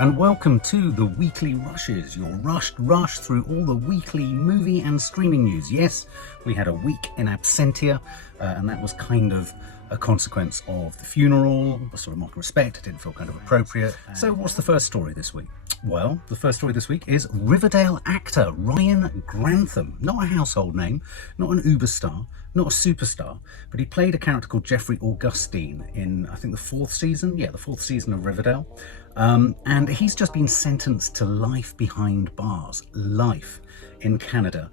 and welcome to the Weekly Rushes, your rushed rush through all the weekly movie and streaming news. Yes, we had a week in absentia, and that was kind of a consequence of the funeral, a sort of mock respect. It didn't feel kind of appropriate. So what's the first story this week? Well, the first story this week is Riverdale actor Ryan Grantham. Not a household name, not an uber star, not a superstar, but he played a character called Jeffrey Augustine in, I think, the fourth season of Riverdale. And he's just been sentenced to life behind bars, life in Canada,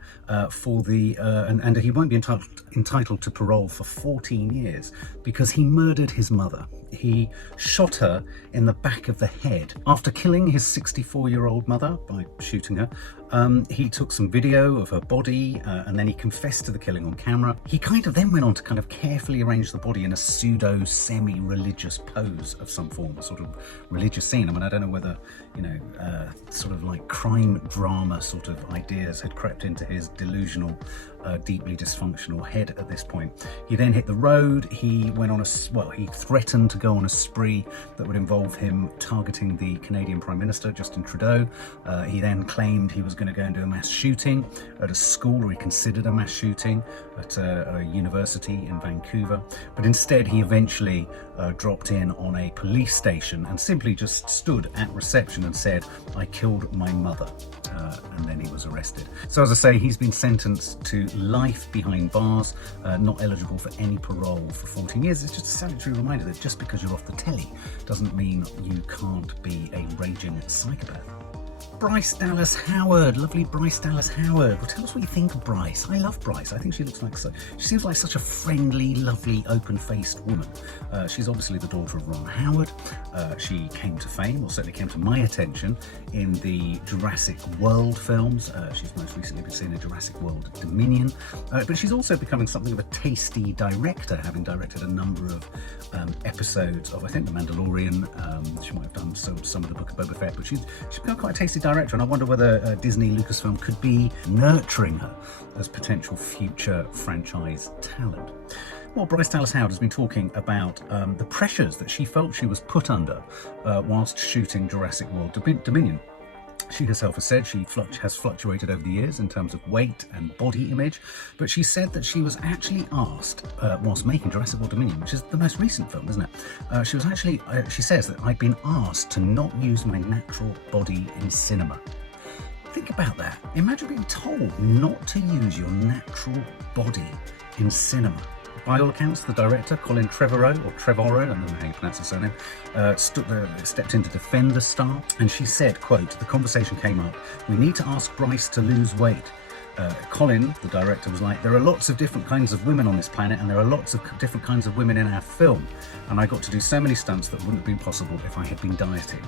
for the and he won't be entitled to parole for 14 years because he murdered his mother. He shot her in the back of the head after killing his 64-year-old mother by shooting her. He took some video of her body and then he confessed to the killing on camera. He kind of then went on to kind of carefully arrange the body in a pseudo semi-religious pose of some form, a sort of religious scene. I mean, I don't know whether, sort of like crime drama sort of ideas had crept into his delusional, deeply dysfunctional head at this point. He then hit the road. He went on he threatened to go on a spree that would involve him targeting the Canadian Prime Minister, Justin Trudeau. He then claimed he was going to go and do a mass shooting at a school, or he considered a mass shooting at a university in Vancouver. But instead, he eventually dropped in on a police station and simply just stood at reception and said, "I killed my mother." And then he was arrested. So as I say, he's been sentenced to life behind bars, not eligible for any parole for 14 years. It's just a salutary reminder that just because you're off the telly doesn't mean you can't be a raging psychopath. Bryce Dallas Howard, lovely Bryce Dallas Howard. Well, tell us what you think of Bryce. I love Bryce. I think she seems like such a friendly, lovely, open-faced woman. She's obviously the daughter of Ron Howard. She came to fame, or certainly came to my attention, in the Jurassic World films. She's most recently been seen in Jurassic World Dominion. But she's also becoming something of a tasty director, having directed a number of episodes of, I think, The Mandalorian. She might have done some of the Book of Boba Fett, but she's become quite a tasty director, and I wonder whether Disney Lucasfilm could be nurturing her as potential future franchise talent. Well, Bryce Dallas Howard has been talking about the pressures that she felt she was put under whilst shooting Jurassic World Dominion. She herself has said she has fluctuated over the years in terms of weight and body image, but she said that she was actually asked, whilst making Jurassic World Dominion, which is the most recent film, isn't it? She says that I've been asked to not use my natural body in cinema. Think about that. Imagine being told not to use your natural body in cinema. By all accounts, the director, Colin Trevorrow, I don't know how you pronounce his surname, stepped in to defend the star, and she said, quote, "The conversation came up, we need to ask Bryce to lose weight." Colin, the director, was like, "There are lots of different kinds of women on this planet, and there are lots of different kinds of women in our film, and I got to do so many stunts that wouldn't have been possible if I had been dieting,"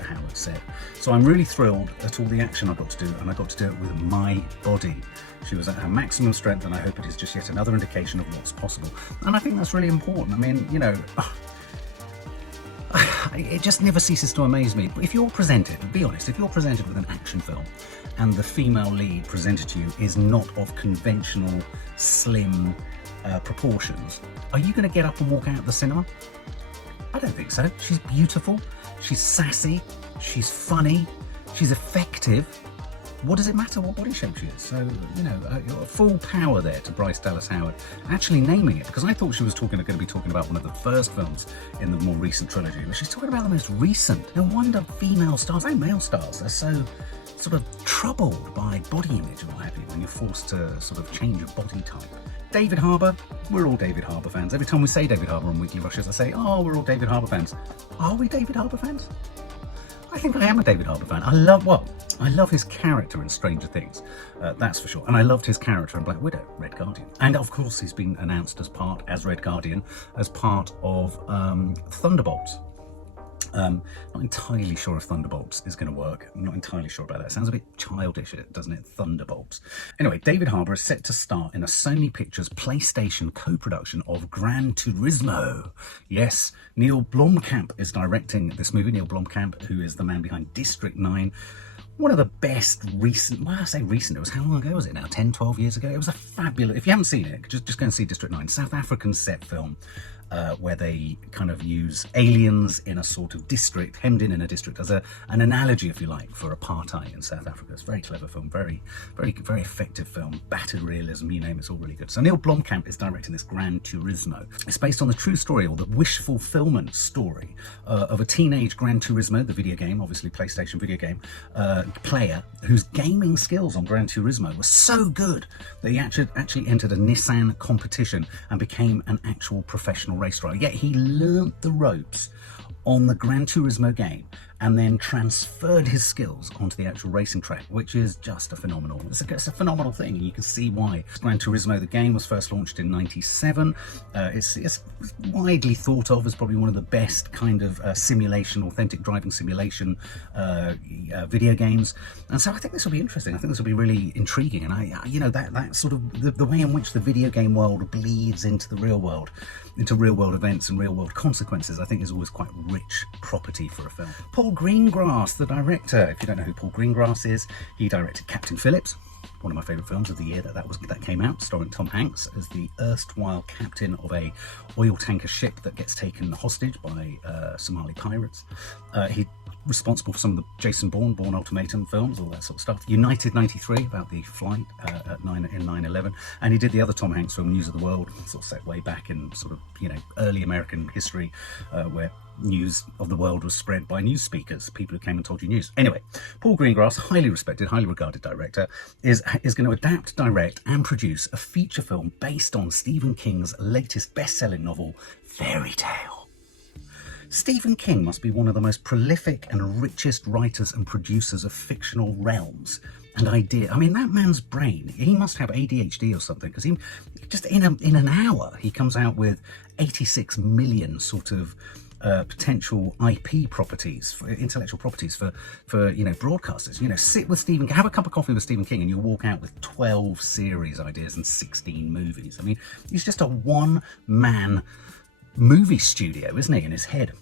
Howard said. "So I'm really thrilled at all the action I got to do, and I got to do it with my body. She was at her maximum strength, and I hope it is just yet another indication of what's possible." And I think that's really important. I mean, it just never ceases to amaze me. If you're presented, be honest, if you're presented with an action film and the female lead presented to you is not of conventional, slim proportions, are you going to get up and walk out of the cinema? I don't think so. She's beautiful, she's sassy, she's funny, she's effective. What does it matter what body shape she is? So, full power there to Bryce Dallas Howard actually naming it, because I thought she was going to be talking about one of the first films in the more recent trilogy, but she's talking about the most recent. No wonder female stars and male stars are so sort of troubled by body image and what have you when you're forced to sort of change your body type. David Harbour, we're all David Harbour fans. Every time we say David Harbour on Weekly Rushes, I say, "Oh, we're all David Harbour fans." Are we David Harbour fans? I think I am a David Harbour fan. I love his character in Stranger Things, that's for sure. And I loved his character in Black Widow, Red Guardian. And of course, he's been announced as Red Guardian, as part of Thunderbolts. Not entirely sure if Thunderbolts is going to work. I'm not entirely sure about that. It sounds a bit childish, doesn't it? Thunderbolts. Anyway, David Harbour is set to star in a Sony Pictures PlayStation co-production of Gran Turismo. Yes, Neil Blomkamp is directing this movie. Neil Blomkamp, who is the man behind District 9. One of the best recent, well, I say recent, it was how long ago was it now? 10, 12 years ago? It was a fabulous, if you haven't seen it, just go and see District 9. South African set film. where they kind of use aliens in a sort of district, hemmed in a district, as an analogy, if you like, for apartheid in South Africa. It's a very clever film, very effective film, battered realism, you name it, it's all really good. So Neil Blomkamp is directing this Gran Turismo. It's based on the true story, or the wish fulfillment story, of a teenage Gran Turismo, the video game, obviously PlayStation video game, player whose gaming skills on Gran Turismo were so good that he actually entered a Nissan competition and became an actual professional race driver. Yet he learnt the ropes on the Gran Turismo game and then transferred his skills onto the actual racing track, which is just a phenomenal, it's a phenomenal thing, and you can see why. Gran Turismo, the game, was first launched in '97. It's widely thought of as probably one of the best kind of simulation, authentic driving simulation video games, and so I think this will be interesting. I think this will be really intriguing, and you know, that sort of the way in which the video game world bleeds into the real world, into real world events and real world consequences, I think is always quite rich property for a film. Paul Greengrass, the director. If you don't know who Paul Greengrass is, he directed Captain Phillips, one of my favourite films of the year that came out, starring Tom Hanks as the erstwhile captain of a oil tanker ship that gets taken hostage by Somali pirates. He responsible for some of the Jason Bourne Ultimatum films, all that sort of stuff. United 93, about the flight in 9/11, and he did the other Tom Hanks film, News of the World, sort of set way back in sort of, you know, early American history, where news of the world was spread by news speakers, people who came and told you news. Anyway, Paul Greengrass, highly respected, highly regarded director, is going to adapt, direct and produce a feature film based on Stephen King's latest best-selling novel, Fairy Tale. Stephen King must be one of the most prolific and richest writers and producers of fictional realms and idea. I mean, that man's brain, he must have ADHD or something, because he just in an hour he comes out with 86 million sort of potential IP properties, for intellectual properties for you know, broadcasters. You know, sit with Stephen, have a cup of coffee with Stephen King and you'll walk out with 12 series ideas and 16 movies. I mean, he's just a one-man movie studio, isn't he, in his head?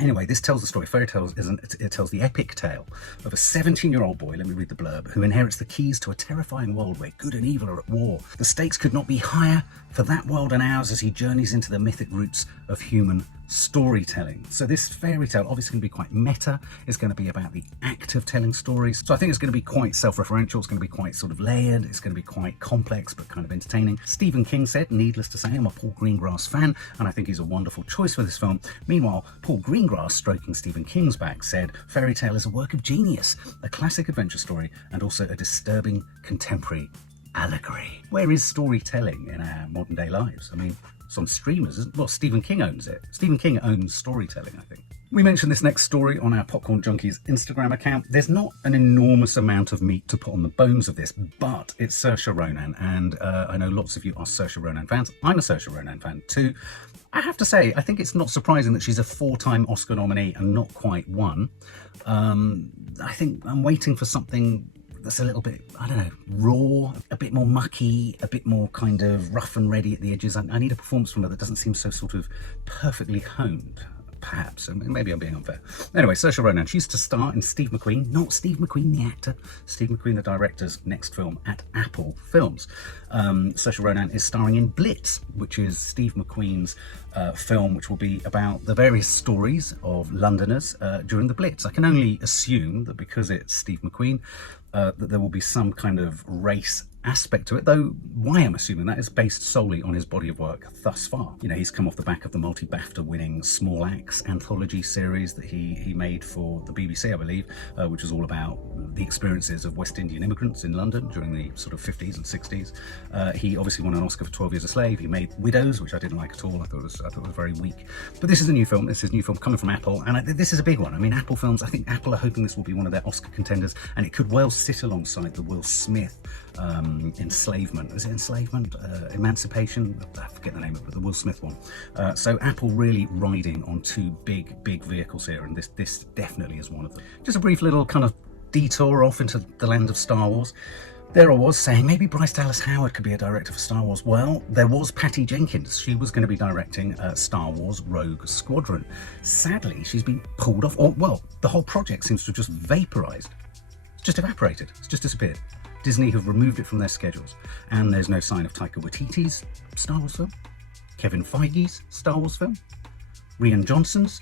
Anyway, this tells the story. Fairy Tale it tells the epic tale of a 17-year-old boy, let me read the blurb, who inherits the keys to a terrifying world where good and evil are at war. The stakes could not be higher for that world and ours as he journeys into the mythic roots of human storytelling. So this fairy tale obviously going to be quite meta. It's going to be about the act of telling stories. So I think it's going to be quite self-referential. It's going to be quite sort of layered. It's going to be quite complex, but kind of entertaining. Stephen King said, needless to say, I'm a Paul Greengrass fan, and I think he's a wonderful choice for this film. Meanwhile, Paul Greengrass, stroking Stephen King's back, said, Fairy Tale is a work of genius, a classic adventure story, and also a disturbing contemporary allegory. Where is storytelling in our modern day lives? I mean, it's on streamers. Well, Stephen King owns it. Stephen King owns storytelling, I think. We mentioned this next story on our Popcorn Junkies Instagram account. There's not an enormous amount of meat to put on the bones of this, but it's Saoirse Ronan, and I know lots of you are Saoirse Ronan fans. I'm a Saoirse Ronan fan too. I have to say, I think it's not surprising that she's a 4-time Oscar nominee and not quite won. I think I'm waiting for something that's a little bit, I don't know, raw, a bit more mucky, a bit more kind of rough and ready at the edges. I need a performance from her that doesn't seem so sort of perfectly honed, perhaps. Maybe I'm being unfair. Anyway, Saoirse Ronan, she used to star in Steve McQueen, not Steve McQueen the actor, Steve McQueen the director's next film at Apple Films. Saoirse Ronan is starring in Blitz, which is Steve McQueen's film, which will be about the various stories of Londoners during the Blitz. I can only assume that because it's Steve McQueen, that there will be some kind of race aspect to it, though why I'm assuming that is based solely on his body of work thus far. You know, he's come off the back of the multi-BAFTA winning Small Axe anthology series that he made for the BBC, I believe, which was all about the experiences of West Indian immigrants in London during the sort of 50s and 60s. He obviously won an Oscar for 12 Years a Slave. He made Widows, which I didn't like at all. I thought it was very weak. But this is a new film. This is a new film coming from Apple, and this is a big one. I mean, Apple Films, I think Apple are hoping this will be one of their Oscar contenders, and it could well sit alongside the Will Smith Enslavement. Is it Enslavement? Emancipation? I forget the name of it, but the Will Smith one. So Apple really riding on two big vehicles here, and this definitely is one of them. Just a brief little kind of detour off into the land of Star Wars. There I was saying maybe Bryce Dallas Howard could be a director for Star Wars. Well, there was Patty Jenkins. She was going to be directing Star Wars Rogue Squadron. Sadly, she's been pulled off. Or, well, the whole project seems to have just vaporized. It's just evaporated. It's just disappeared. Disney have removed it from their schedules, and there's no sign of Taika Waititi's Star Wars film. Kevin Feige's Star Wars film, Rian Johnson's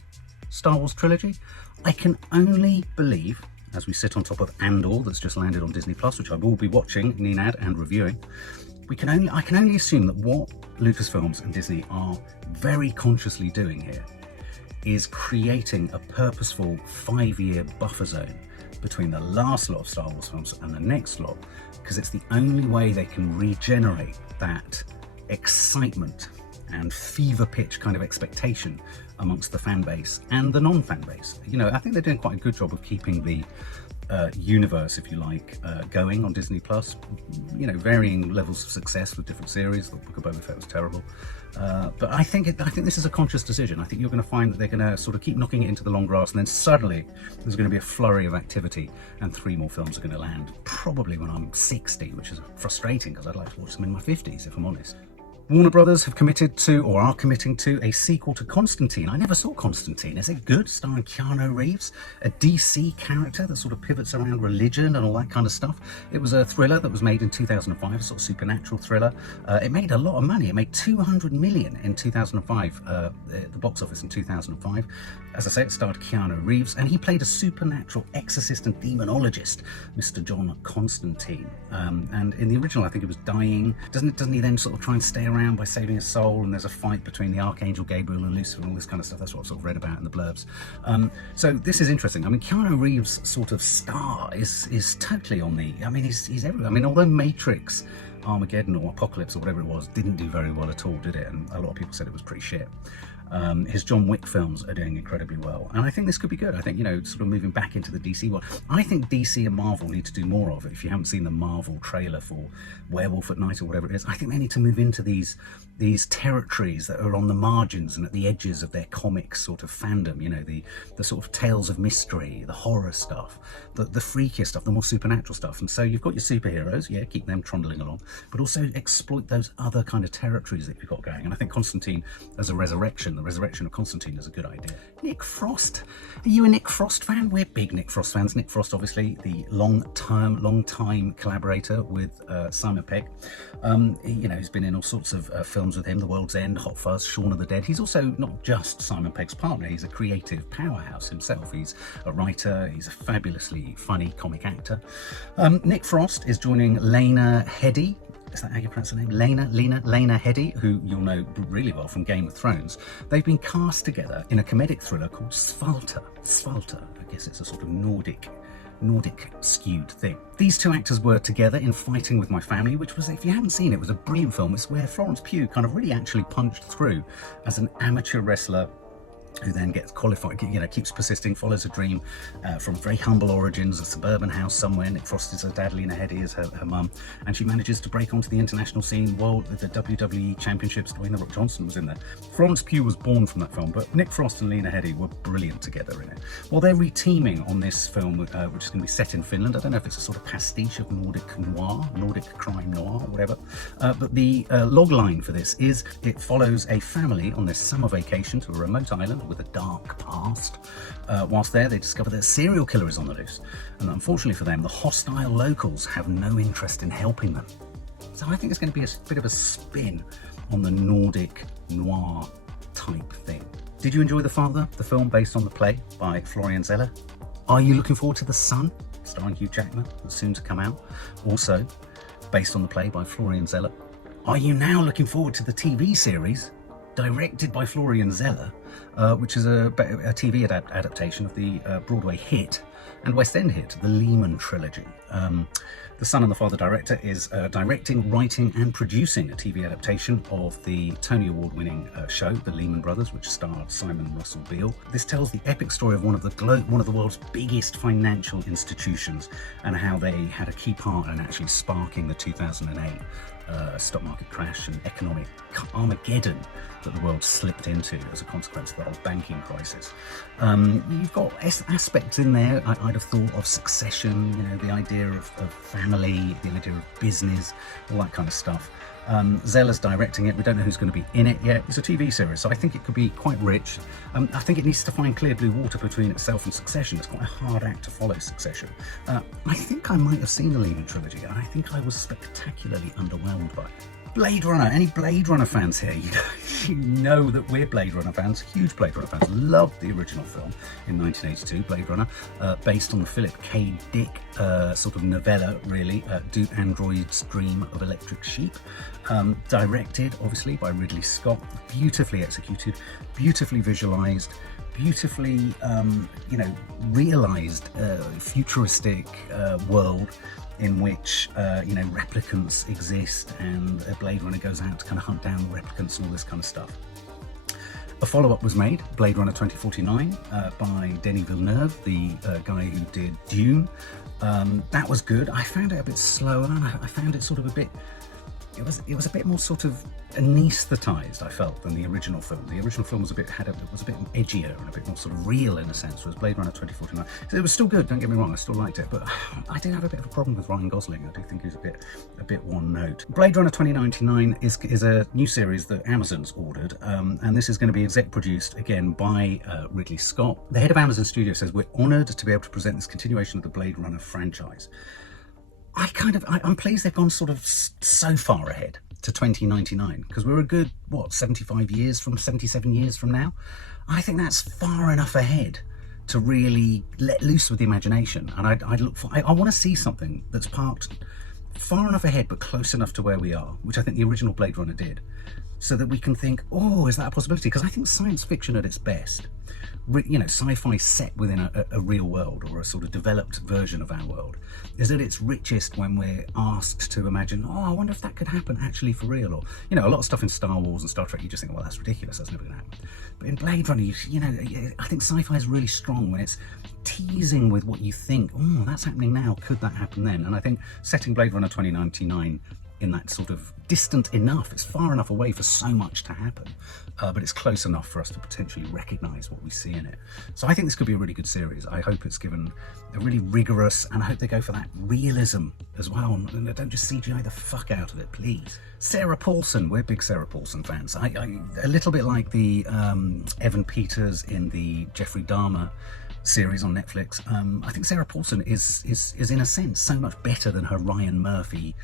Star Wars trilogy. I can only believe, as we sit on top of Andor that's just landed on Disney Plus, which I will be watching, Nenad, and reviewing, I can only assume that what Lucasfilms and Disney are very consciously doing here is creating a purposeful 5-year buffer zone between the last lot of Star Wars films and the next lot, because it's the only way they can regenerate that excitement and fever pitch kind of expectation amongst the fan base and the non-fan base. You know, I think they're doing quite a good job of keeping the universe, if you like, going on Disney Plus. You know, varying levels of success with different series. The Book of Boba Fett was terrible, but I think this is a conscious decision. I think you're going to find that they're going to sort of keep knocking it into the long grass, and then suddenly there's going to be a flurry of activity, and 3 more films are going to land, probably when I'm 60, which is frustrating because I'd like to watch them in my 50s, if I'm honest. Warner Brothers have committed to, or are committing to, a sequel to Constantine. I never saw Constantine. Is it good? Starring Keanu Reeves, a DC character that sort of pivots around religion and all that kind of stuff. It was a thriller that was made in 2005, a sort of supernatural thriller. It made a lot of money. It made $200 million in 2005, at the box office in 2005. As I say, it starred Keanu Reeves, and he played a supernatural exorcist and demonologist, Mr. John Constantine. And in the original, I think he was dying. Doesn't he then sort of try and stay around by saving his soul, and there's a fight between the Archangel Gabriel and Lucifer and all this kind of stuff? That's what I've sort of read about in the blurbs. So this is interesting. I mean, Keanu Reeves' sort of star is totally on the, I mean, he's everywhere. I mean, although Matrix, Armageddon or Apocalypse or whatever it was didn't do very well at all, did it? And a lot of people said it was pretty shit. His John Wick films are doing incredibly well, and I think this could be good. I think, you know, sort of moving back into the DC world. I think DC and Marvel need to do more of it. If you haven't seen the Marvel trailer for Werewolf at Night or whatever it is, I think they need to move into these territories that are on the margins and at the edges of their comics sort of fandom. You know, the sort of tales of mystery, the horror stuff, the freakier stuff, the more supernatural stuff. And so you've got your superheroes, yeah, keep them trundling along, but also exploit those other kind of territories that you've got going. And I think Constantine as a resurrection, the resurrection of Constantine, is a good idea. Nick Frost. Are you a Nick Frost fan? We're big Nick Frost fans. Nick Frost, obviously, the long-time collaborator with Simon Pegg. You know, he's been in all sorts of films with him, The World's End, Hot Fuzz, Shaun of the Dead. He's also not just Simon Pegg's partner. He's a creative powerhouse himself. He's a writer. He's a fabulously funny comic actor. Nick Frost is joining Lena Headey. Is that how you pronounce her name? Lena Headey, who you'll know really well from Game of Thrones. They've been cast together in a comedic thriller called Svalta. I guess it's a sort of Nordic skewed thing. These two actors were together in Fighting With My Family, which was, if you haven't seen it, was a brilliant film. It's where Florence Pugh kind of really actually punched through as an amateur wrestler who then gets qualified, you know, keeps persisting, follows a dream from very humble origins, a suburban house somewhere. Nick Frost is her dad, Lena Headey is her mum, and she manages to break onto the international scene, with the WWE Championships. Dwayne "The Rock" Johnson was in there. Florence Pugh was born from that film, but Nick Frost and Lena Headey were brilliant together in it. Well, they're reteaming on this film, which is going to be set in Finland. I don't know if it's a sort of pastiche of Nordic crime noir, or whatever, but the log line for this is it follows a family on their summer vacation to a remote island with a dark past. Whilst there, they discover that a serial killer is on the loose, and unfortunately for them, the hostile locals have no interest in helping them. So I think it's going to be a bit of a spin on the Nordic noir type thing. Did you enjoy The Father, the film based on the play by Florian Zeller? Are you looking forward to The Son, starring Hugh Jackman, that's soon to come out, also based on the play by Florian Zeller? Are you now looking forward to the TV series directed by Florian Zeller, which is a TV adaptation of the Broadway hit and West End hit, the Lehman Trilogy? The Son and the Father director is directing, writing and producing a TV adaptation of the Tony Award-winning show, The Lehman Brothers, which starred Simon Russell Beale. This tells the epic story of one of the world's biggest financial institutions and how they had a key part in actually sparking the 2008 stock market crash and economic Armageddon that the world slipped into as a consequence of the whole banking crisis. You've got aspects in there, I'd have thought, of succession, you know, the idea of family, the idea of business, all that kind of stuff. Zeller's directing it. We don't know who's going to be in it yet. It's a TV series, so I think it could be quite rich. I think it needs to find clear blue water between itself and Succession. It's quite a hard act to follow, Succession. I think I might have seen the Lehman trilogy, and I think I was spectacularly underwhelmed by it. Blade Runner, any Blade Runner fans here? You know that we're Blade Runner fans, huge Blade Runner fans. Loved the original film in 1982, Blade Runner, based on the Philip K. Dick sort of novella, really, Do Androids Dream of Electric Sheep. Directed, obviously, by Ridley Scott, beautifully executed, beautifully visualised, beautifully, realised futuristic world in which, replicants exist, and a Blade Runner goes out to kind of hunt down replicants and all this kind of stuff. A follow-up was made, Blade Runner 2049, by Denis Villeneuve, the guy who did Dune. That was good. I found it a bit slower. I found it sort of a bit... It was a bit more sort of anaesthetised, I felt, than the original film. The original film was a bit edgier and a bit more sort of real in a sense, whereas Blade Runner 2049. So it was still good, don't get me wrong, I still liked it, but I did have a bit of a problem with Ryan Gosling. I do think he's a bit one note. Blade Runner 2099 is a new series that Amazon's ordered, and this is going to be exec produced again by Ridley Scott. The head of Amazon Studio says, "We're honoured to be able to present this continuation of the Blade Runner franchise." I'm pleased they've gone sort of so far ahead to 2099, because we're a good, 77 years from now? I think that's far enough ahead to really let loose with the imagination. And I want to see something that's parked far enough ahead but close enough to where we are, which I think the original Blade Runner did, so that we can think, oh, is that a possibility? Because I think science fiction at its best, sci-fi set within a real world, or a sort of developed version of our world, is at its richest when we're asked to imagine, oh, I wonder if that could happen actually for real. Or, a lot of stuff in Star Wars and Star Trek, you just think, well, that's ridiculous, that's never going to happen. But in Blade Runner, I think sci-fi is really strong when it's teasing with what you think, oh, that's happening now, could that happen then? And I think setting Blade Runner 2099 in that sort of distant enough, it's far enough away for so much to happen, but it's close enough for us to potentially recognise what we see in it. So I think this could be a really good series. I hope it's given a really rigorous, and I hope they go for that realism as well, and they don't just CGI the fuck out of it, please. Sarah Paulson, we're big Sarah Paulson fans. I a little bit like the Evan Peters in the Jeffrey Dahmer series on Netflix. I think Sarah Paulson is in a sense so much better than her Ryan Murphy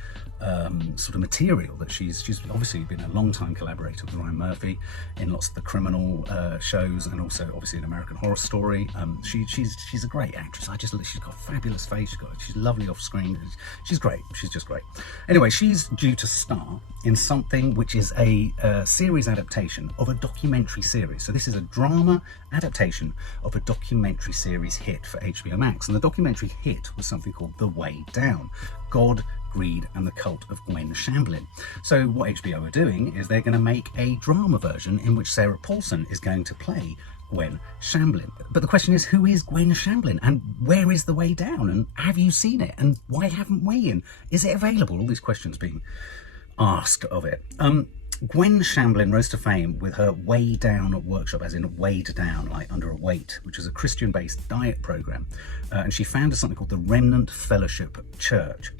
sort of material. That she's obviously been a long time collaborator with Ryan Murphy in lots of the criminal shows, and also obviously in American Horror Story. She's a great actress. She's got a fabulous face. She's lovely off screen. She's great. She's just great. Anyway, she's due to star in something which is a series adaptation of a documentary series. So this is a drama adaptation of a documentary series hit for HBO Max, and the documentary hit was something called The Way Down: God, Greed and the Cult of Gwen Shamblin. So what HBO are doing is they're going to make a drama version in which Sarah Paulson is going to play Gwen Shamblin. But the question is, who is Gwen Shamblin, and where is The Way Down, and have you seen it, and why haven't we, and is it available? All these questions being asked of it. Gwen Shamblin rose to fame with her Way Down workshop, as in weighed down, like under a weight, which is a Christian-based diet program. And she founded something called the Remnant Fellowship Church.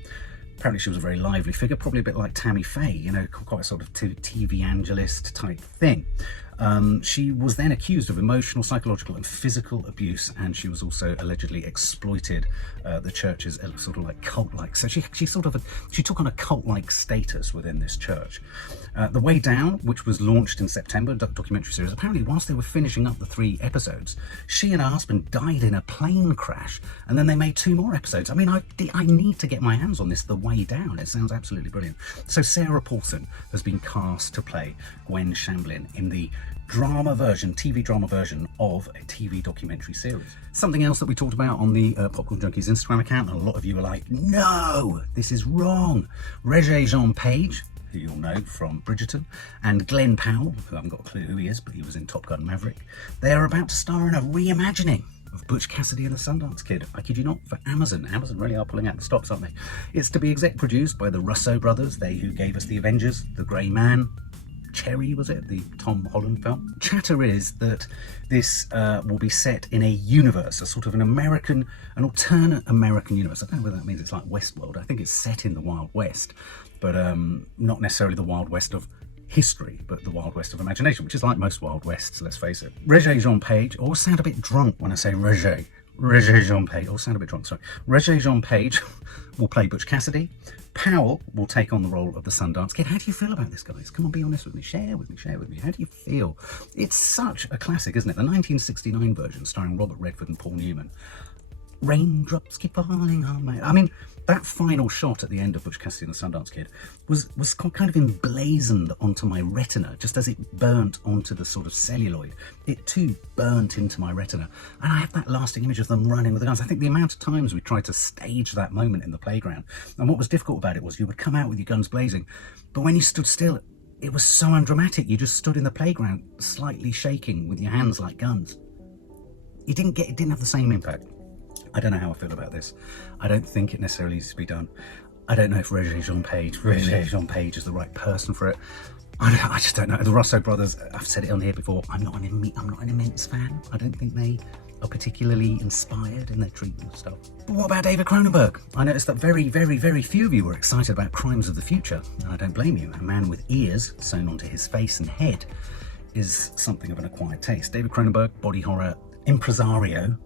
Apparently she was a very lively figure, probably a bit like Tammy Faye, quite a sort of TV-angelist type thing. She was then accused of emotional, psychological and physical abuse, and she was also allegedly exploited the church's sort of like cult-like. So she took on a cult-like status within this church. The Way Down, which was launched in September, documentary series, apparently whilst they were finishing up the 3 episodes, she and her husband died in a plane crash, and then they made 2 more episodes. I mean, I need to get my hands on this, The Way Down. It sounds absolutely brilliant. So Sarah Paulson has been cast to play Gwen Shamblin in the TV drama version of a TV documentary series. Something else that we talked about on the Popcorn Junkies Instagram account, and a lot of you are like, no, this is wrong. Regé-Jean Page, who you'll know from Bridgerton, and Glenn Powell, who I haven't got a clue who he is, but he was in Top Gun Maverick, they are about to star in a reimagining of Butch Cassidy and the Sundance Kid. I kid you not, for Amazon. Amazon really are pulling out the stops, aren't they? It's to be exec produced by the Russo brothers, they who gave us The Avengers, The Grey Man, Cherry, was it? The Tom Holland film. Chatter is that this will be set in a universe, a sort of an alternate American universe. I don't know whether that means it's like Westworld. I think it's set in the Wild West, but not necessarily the Wild West of history, but the Wild West of imagination, which is like most Wild Wests, let's face it. Regé-Jean Page, I always sound a bit drunk when I say Regé. Regé-Jean Page, oh, sound a bit drunk, sorry. Regé-Jean Page will play Butch Cassidy. Powell will take on the role of the Sundance Kid. How do you feel about this, guys? Come on, be honest with me. Share with me, share with me. How do you feel? It's such a classic, isn't it? The 1969 version starring Robert Redford and Paul Newman. Raindrops keep falling on my... I mean, that final shot at the end of Butch Cassidy and the Sundance Kid was kind of emblazoned onto my retina, just as it burnt onto the sort of celluloid. It too burnt into my retina. And I have that lasting image of them running with the guns. I think the amount of times we tried to stage that moment in the playground, and what was difficult about it was you would come out with your guns blazing, but when you stood still, it was so undramatic. You just stood in the playground, slightly shaking with your hands like guns. It didn't have the same impact. I don't know how I feel about this. I don't think it necessarily needs to be done. I don't know if Regé-Jean Page is the right person for it. I just don't know. The Russo brothers, I've said it on here before, I'm not an immense fan. I don't think they are particularly inspired in their treatment of stuff. But what about David Cronenberg? I noticed that very, very, very few of you were excited about Crimes of the Future, and I don't blame you. A man with ears sewn onto his face and head is something of an acquired taste. David Cronenberg, body horror impresario,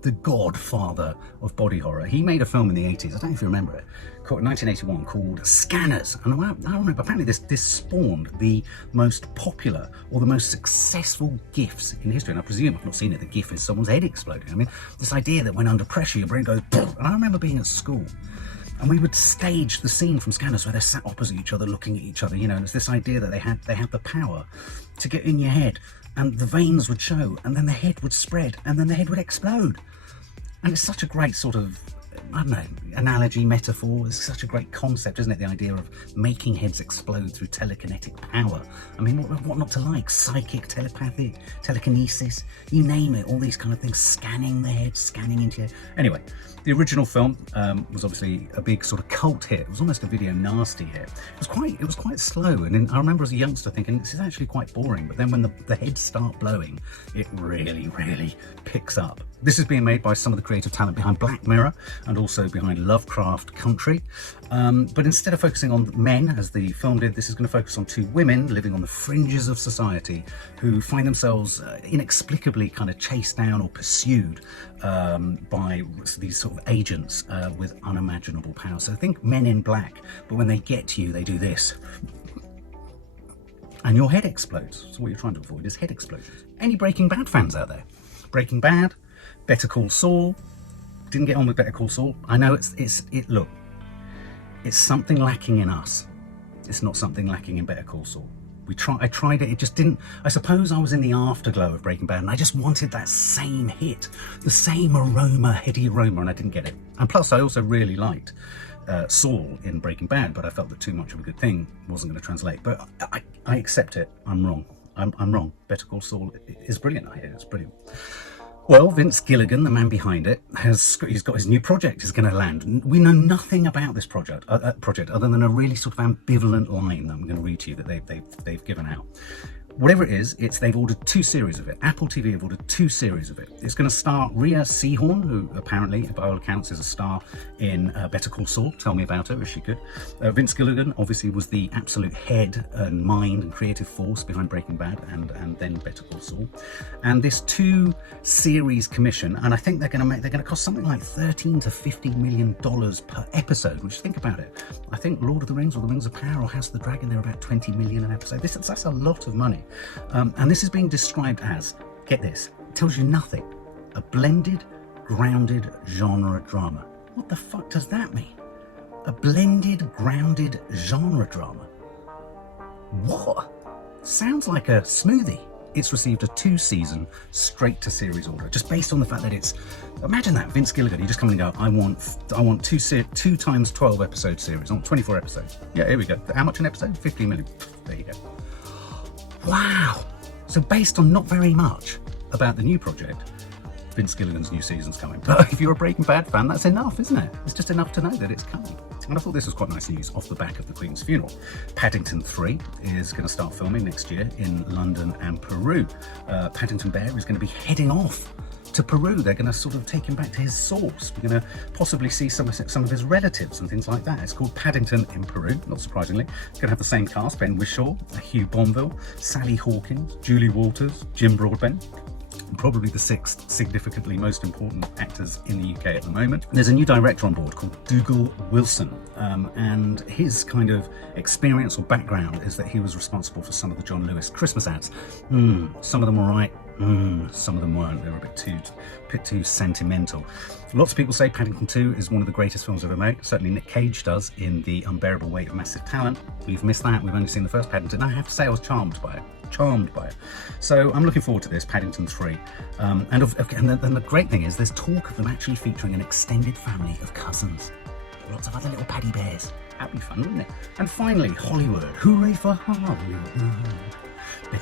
the godfather of body horror. He made a film in the 80s, I don't know if you remember it, called 1981, called Scanners. And I remember, apparently this spawned the most popular or the most successful GIFs in history. And I presume, I've not seen it, the GIF is someone's head exploding. I mean, this idea that when under pressure, your brain goes, and I remember being at school, and we would stage the scene from Scanners where they're sat opposite each other, looking at each other, you know, and it's this idea that they had the power to get in your head, and the veins would show, and then the head would spread, and then the head would explode. And it's such a great sort of, I don't know, analogy, metaphor. It's such a great concept, isn't it? The idea of making heads explode through telekinetic power. I mean, what not to like? Psychic, telepathic, telekinesis, you name it. All these kind of things, scanning the head, scanning into your head. Anyway, the original film was obviously a big sort of cult hit. It was almost a video nasty hit. It was quite slow. And then I remember as a youngster thinking, this is actually quite boring. But then when the heads start blowing, it really, really picks up. This is being made by some of the creative talent behind Black Mirror and also behind Lovecraft Country. But instead of focusing on men, as the film did, this is going to focus on two women living on the fringes of society who find themselves inexplicably kind of chased down or pursued by these sort of agents with unimaginable power. So think Men in Black, but when they get to you, they do this. And your head explodes. So what you're trying to avoid is head explosions. Any Breaking Bad fans out there? Breaking Bad, Better Call Saul. Didn't get on with Better Call Saul. I know look, it's something lacking in us. It's not something lacking in Better Call Saul. I tried it, it just didn't. I suppose I was in the afterglow of Breaking Bad and I just wanted that same hit, the same aroma, heady aroma, and I didn't get it. And plus I also really liked Saul in Breaking Bad, but I felt that too much of a good thing wasn't going to translate. But I accept it. I'm wrong. I'm wrong. Better Call Saul is brilliant. I hear it's brilliant. Well, Vince Gilligan, the man behind it, he's got his new project is going to land. We know nothing about this project other than a really sort of ambivalent line that I'm going to read to you that they've given out. Whatever it is, they've ordered 2 series of it. Apple TV have ordered 2 series of it. It's going to star Rhea Seehorn, who apparently, by all accounts, is a star in Better Call Saul. Tell me about her, is she good? Vince Gilligan obviously was the absolute head and mind and creative force behind Breaking Bad and then Better Call Saul. And this 2 series commission, and I think they're going to cost something like $13 to $50 million per episode. Which, think about it. I think Lord of the Rings or The Rings of Power or House of the Dragon, they're about 20 million an episode. That's a lot of money. And this is being described as, get this, it tells you nothing, a blended, grounded genre drama. What the fuck does that mean? A blended, grounded genre drama? What? Sounds like a smoothie. It's received a 2-season straight to series order, just based on the fact that it's, imagine that, Vince Gilligan, you just come and go, I want 2 times 12 episode series, I want 24 episodes. Yeah, here we go. How much an episode? 15 million. There you go. Wow! So based on not very much about the new project, Vince Gilligan's new season's coming. But if you're a Breaking Bad fan, that's enough, isn't it? It's just enough to know that it's coming. And I thought this was quite nice news off the back of the Queen's funeral. Paddington 3 is going to start filming next year in London and Peru. Paddington Bear is going to be heading off to Peru. They're going to sort of take him back to his source. We're going to possibly see some of his relatives and things like that. It's called Paddington in Peru, not surprisingly. It's going to have the same cast: Ben Whishaw, Hugh Bonville, Sally Hawkins, Julie Walters, Jim Broadbent. and probably the 6th significantly most important actors in the UK at the moment. There's a new director on board called Dougal Wilson, and his kind of experience or background is that he was responsible for some of the John Lewis Christmas ads. Some of them were right, some of them weren't. They were a bit too sentimental. Lots of people say Paddington 2 is one of the greatest films ever made. Certainly Nick Cage does in The Unbearable Weight of Massive Talent. We've missed that. We've only seen the first Paddington. I have to say I was charmed by it. So I'm looking forward to this, Paddington 3. And the great thing is there's talk of them actually featuring an extended family of cousins. Lots of other little paddy bears. That'd be fun, wouldn't it? And finally, Hollywood. Hooray for Hollywood.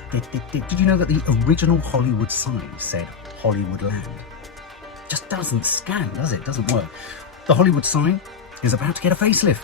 Did you know that the original Hollywood sign said Hollywood Land? Just doesn't scan, does it? Doesn't work. The Hollywood sign is about to get a facelift.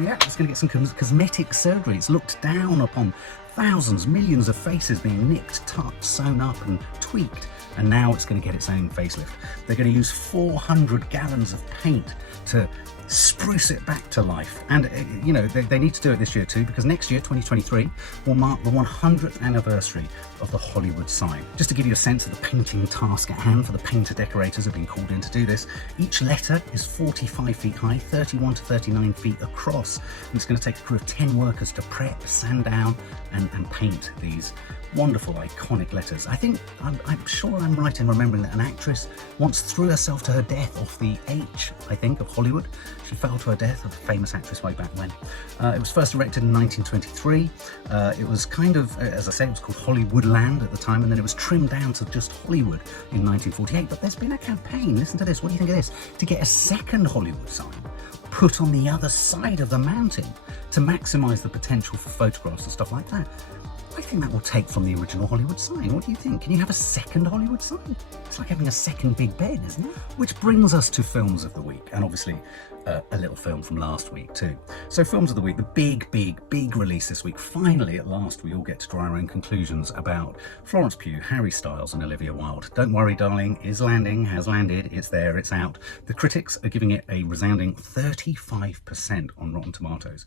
Yeah, it's going to get some cosmetic surgery. It's looked down upon thousands, millions of faces being nicked, tucked, sewn up and tweaked, and now it's going to get its own facelift. They're going to use 400 gallons of paint to spruce it back to life. And you know, they need to do it this year too, because next year, 2023, will mark the 100th anniversary of the Hollywood sign. Just to give you a sense of the painting task at hand for the painter decorators who have been called in to do this, each letter is 45 feet high, 31 to 39 feet across, and it's going to take a crew of 10 workers to prep, sand down and paint these wonderful, iconic letters. I'm sure I'm right in remembering that an actress once threw herself to her death off the H, I think, of Hollywood. She fell to her death, a famous actress way back when. It was first erected in 1923. It was kind of, as I say, it was called Hollywood Land at the time, and then it was trimmed down to just Hollywood in 1948. But there's been a campaign, listen to this, what do you think of this, to get a second Hollywood sign put on the other side of the mountain to maximise the potential for photographs and stuff like that. I think that will take from the original Hollywood sign. What do you think? Can you have a second Hollywood sign? It's like having a second Big Ben, isn't it? Which brings us to films of the week, and obviously a little film from last week too. So films of the week, the big release this week. Finally, at last, we all get to draw our own conclusions about Florence Pugh, Harry Styles and Olivia Wilde. Don't worry, darling, is landing, has landed, it's there, it's out. The critics are giving it a resounding 35% on Rotten Tomatoes.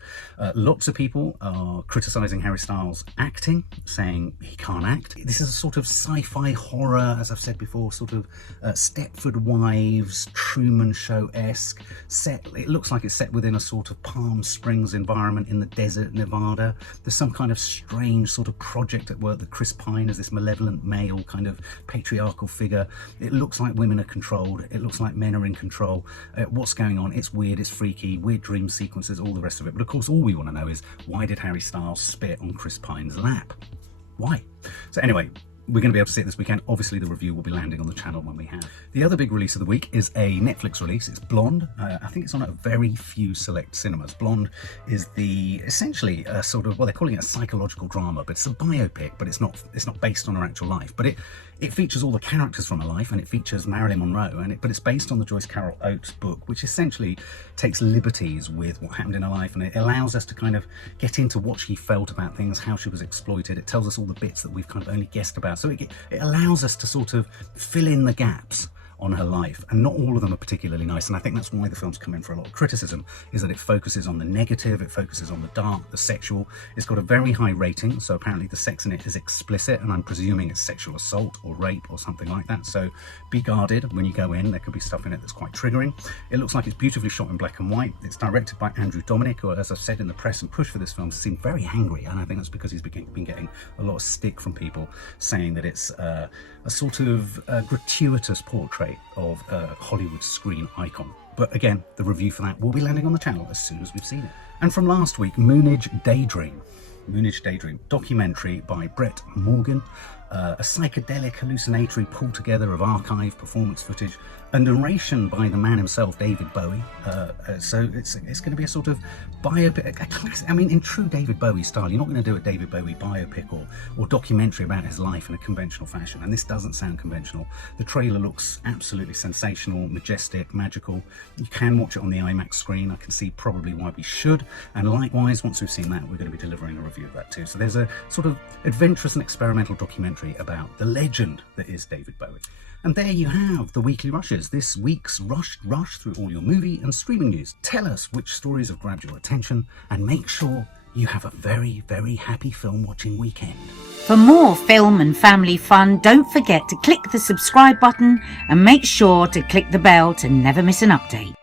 Lots of people are criticising Harry Styles' acting, saying he can't act. This is a sort of sci-fi horror, as I've said before, sort of Stepford Wives, Truman Show-esque set. It looks like it's set within a sort of Palm Springs environment in the desert, Nevada. There's some kind of strange sort of project at work that Chris Pine is this malevolent male kind of patriarchal figure. It looks like women are controlled. It looks like men are in control. What's going on? It's weird, it's freaky, weird dream sequences, all the rest of it. But of course, all we want to know is, why did Harry Styles spit on Chris Pine's lap? Why? So anyway, we're going to be able to see it this weekend. Obviously, the review will be landing on the channel when we have. The other big release of the week is a Netflix release. It's Blonde. I think it's on at very few select cinemas. Blonde is essentially a sort of, well, they're calling it a psychological drama, but it's a biopic, but it's not based on her actual life. But it features all the characters from her life, and it features Marilyn Monroe, but it's based on the Joyce Carol Oates book, which essentially takes liberties with what happened in her life, and it allows us to kind of get into what she felt about things, how she was exploited. It tells us all the bits that we've kind of only guessed about. So it allows us to sort of fill in the gaps on her life, and not all of them are particularly nice, and I think that's why the film's come in for a lot of criticism, is that it focuses on the negative, it focuses on the dark, the sexual. It's got a very high rating, so apparently the sex in it is explicit, and I'm presuming it's sexual assault or rape or something like that, so be guarded when you go in. There could be stuff in it that's quite triggering. It looks like it's beautifully shot in black and white. It's directed by Andrew Dominic, who, as I've said in the press and push for this film, seemed very angry, and I think that's because he's been getting a lot of stick from people saying that it's a sort of gratuitous portrait of a Hollywood screen icon. But again, the review for that will be landing on the channel as soon as we've seen it. And from last week, Moonage Daydream, documentary by Brett Morgan, a psychedelic hallucinatory pulled together of archive performance footage, a narration by the man himself, David Bowie. So it's going to be a sort of biopic, a classic. I mean, in true David Bowie style, you're not going to do a David Bowie biopic or documentary about his life in a conventional fashion, and this doesn't sound conventional. The trailer looks absolutely sensational, majestic, magical. You can watch it on the IMAX screen. I can see probably why we should, and likewise, once we've seen that, we're going to be delivering a review of that too. So there's a sort of adventurous and experimental documentary about the legend that is David Bowie. And there you have the weekly rushes, this week's rushed rush through all your movie and streaming news. Tell us which stories have grabbed your attention, and make sure you have a very, very happy film watching weekend. For more film and family fun, don't forget to click the subscribe button and make sure to click the bell to never miss an update.